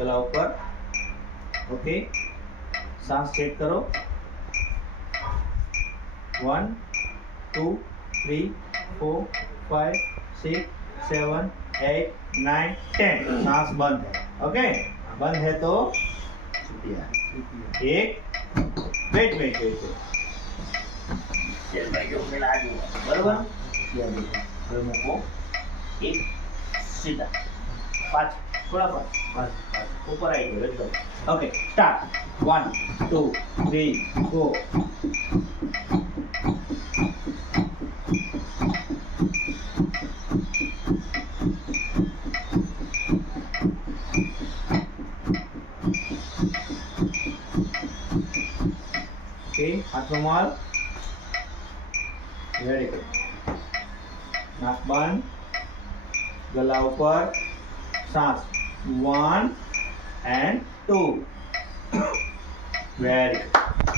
गला ऊपर ओके सांस चेक करो 1 2 3 4 5 6 7 8 9 10 सांस बंद है ओके बंद है तो एक वेट वेट वेट बराबर હવે મૂકો એક સીધા पाँच थोड़ा पाँच ऊपर आई गए एकदम ओके स्टार्ट 1 2 3 4 ओके हाथ में मार वेरी गुड नाक बंद गला ऊपर सांस 1 and 2 very good